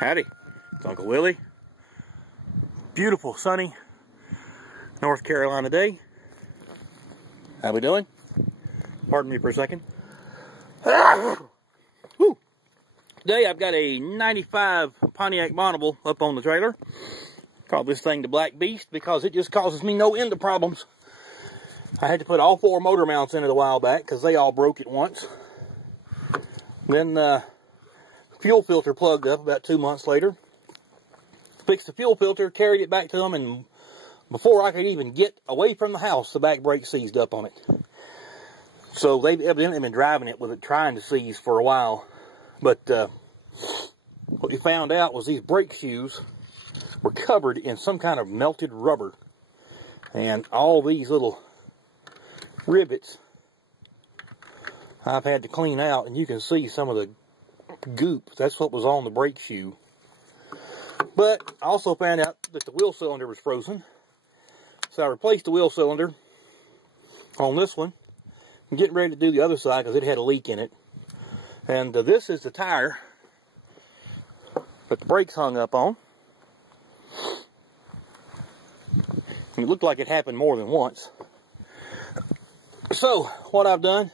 Howdy, it's Uncle Willie. Beautiful, sunny North Carolina day. How we doing? Pardon me for a second. Woo. Today I've got a 95 Pontiac Bonneville up on the trailer. Call this thing the Black Beast because it just causes me no end of problems. I had to put all 4 motor mounts in it a while back because they all broke at once. Then fuel filter plugged up about 2 months later. Fixed the fuel filter, carried it back to them, and before I could even get away from the house, the back brake seized up on it. So they've evidently been driving it with it trying to seize for a while. But what we found out was these brake shoes were covered in some kind of melted rubber. And all these little rivets I've had to clean out, and you can see some of the goop. That's what was on the brake shoe. But I also found out that the wheel cylinder was frozen. So I replaced the wheel cylinder on this one. I'm getting ready to do the other side because it had a leak in it. And this is the tire that the brakes hung up on. And it looked like it happened more than once. So what I've done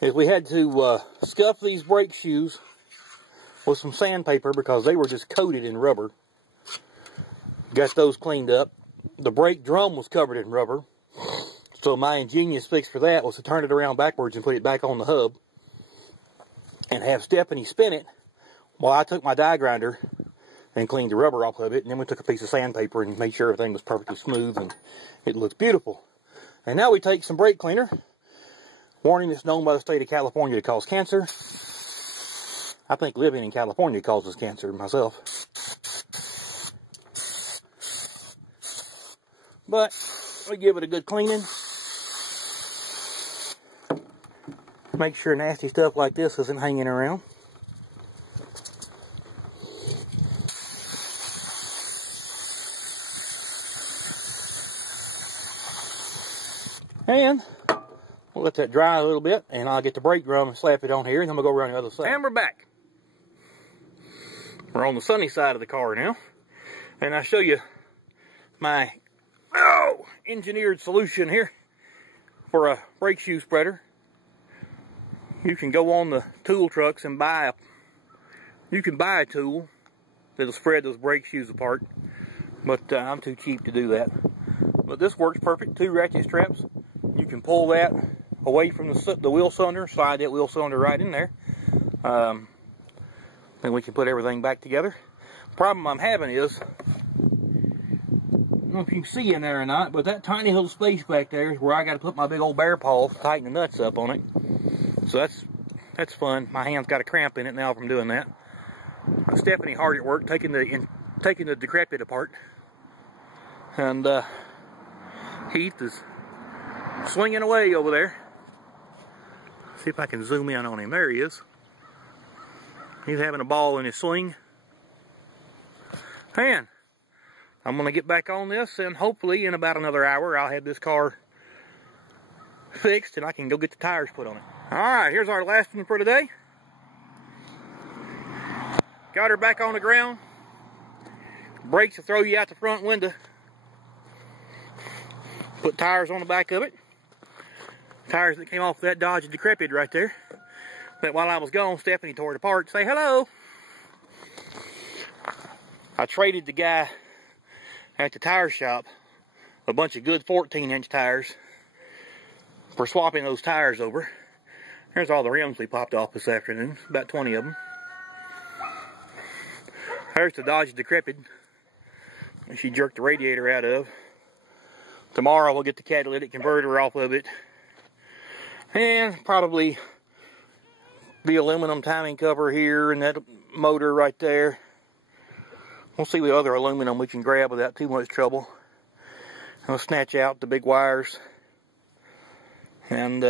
is we had to scuff these brake shoes with some sandpaper because they were just coated in rubber. Got those cleaned up. The brake drum was covered in rubber. So my ingenious fix for that was to turn it around backwards and put it back on the hub and have Stephanie spin it while I took my die grinder and cleaned the rubber off of it. And then we took a piece of sandpaper and made sure everything was perfectly smooth, and it looks beautiful. And now we take some brake cleaner. Warning that's known by the state of California to cause cancer. I think living in California causes cancer myself. But we give it a good cleaning. Make sure nasty stuff like this isn't hanging around. And we'll let that dry a little bit, and I'll get the brake drum and slap it on here, and then we'll go around the other side. And we're back. We're on the sunny side of the car now, and I'll show you my engineered solution here for a brake shoe spreader. You can go on the tool trucks and buy a tool that'll spread those brake shoes apart, but I'm too cheap to do that. But this works perfect. 2 ratchet straps. You can pull that away from the wheel cylinder, slide that wheel cylinder right in there. Then we can put everything back together. Problem I'm having is, I don't know if you can see in there or not, but that tiny little space back there is where I got to put my big old bear paw to tighten the nuts up on it. So that's fun. My hand's got a cramp in it now from doing that. Stephanie hard at work taking the decrepit apart, and Heath is swinging away over there. See if I can zoom in on him. There he is. He's having a ball in his swing. And I'm going to get back on this, and hopefully in about another hour I'll have this car fixed and I can go get the tires put on it. Alright, here's our last one for today. Got her back on the ground. Brakes will throw you out the front window. Put tires on the back of it. Tires that came off that Dodge Decrepit right there. That while I was gone, Stephanie tore it apart. Say hello. I traded the guy at the tire shop a bunch of good 14-inch tires for swapping those tires over. Here's all the rims we popped off this afternoon. About 20 of them. There's the Dodge Decrepit she jerked the radiator out of. Tomorrow we'll get the catalytic converter off of it, and probably the aluminum timing cover here and that motor right there. We'll see what other aluminum we can grab without too much trouble. We'll snatch out the big wires and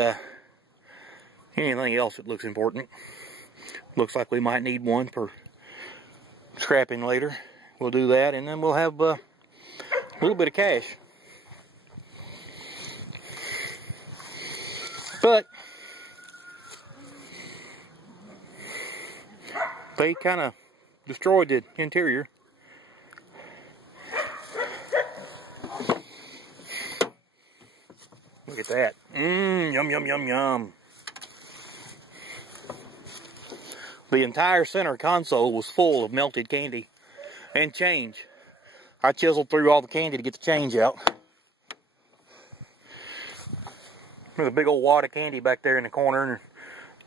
anything else that looks important. Looks like we might need one for scrapping later. We'll do that, and then we'll have a little bit of cash. But they kind of destroyed the interior. Look at that. Yum, yum, yum, yum. The entire center console was full of melted candy and change. I chiseled through all the candy to get the change out. There's a big old wad of candy back there in the corner and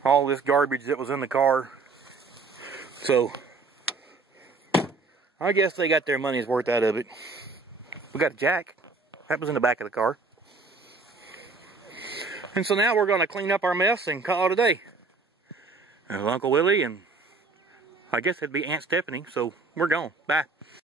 all this garbage that was in the car. So, I guess they got their money's worth out of it. We got a jack. That was in the back of the car. And so now we're going to clean up our mess and call it a day. And Uncle Willie and I guess it'd be Aunt Stephanie. So we're gone. Bye.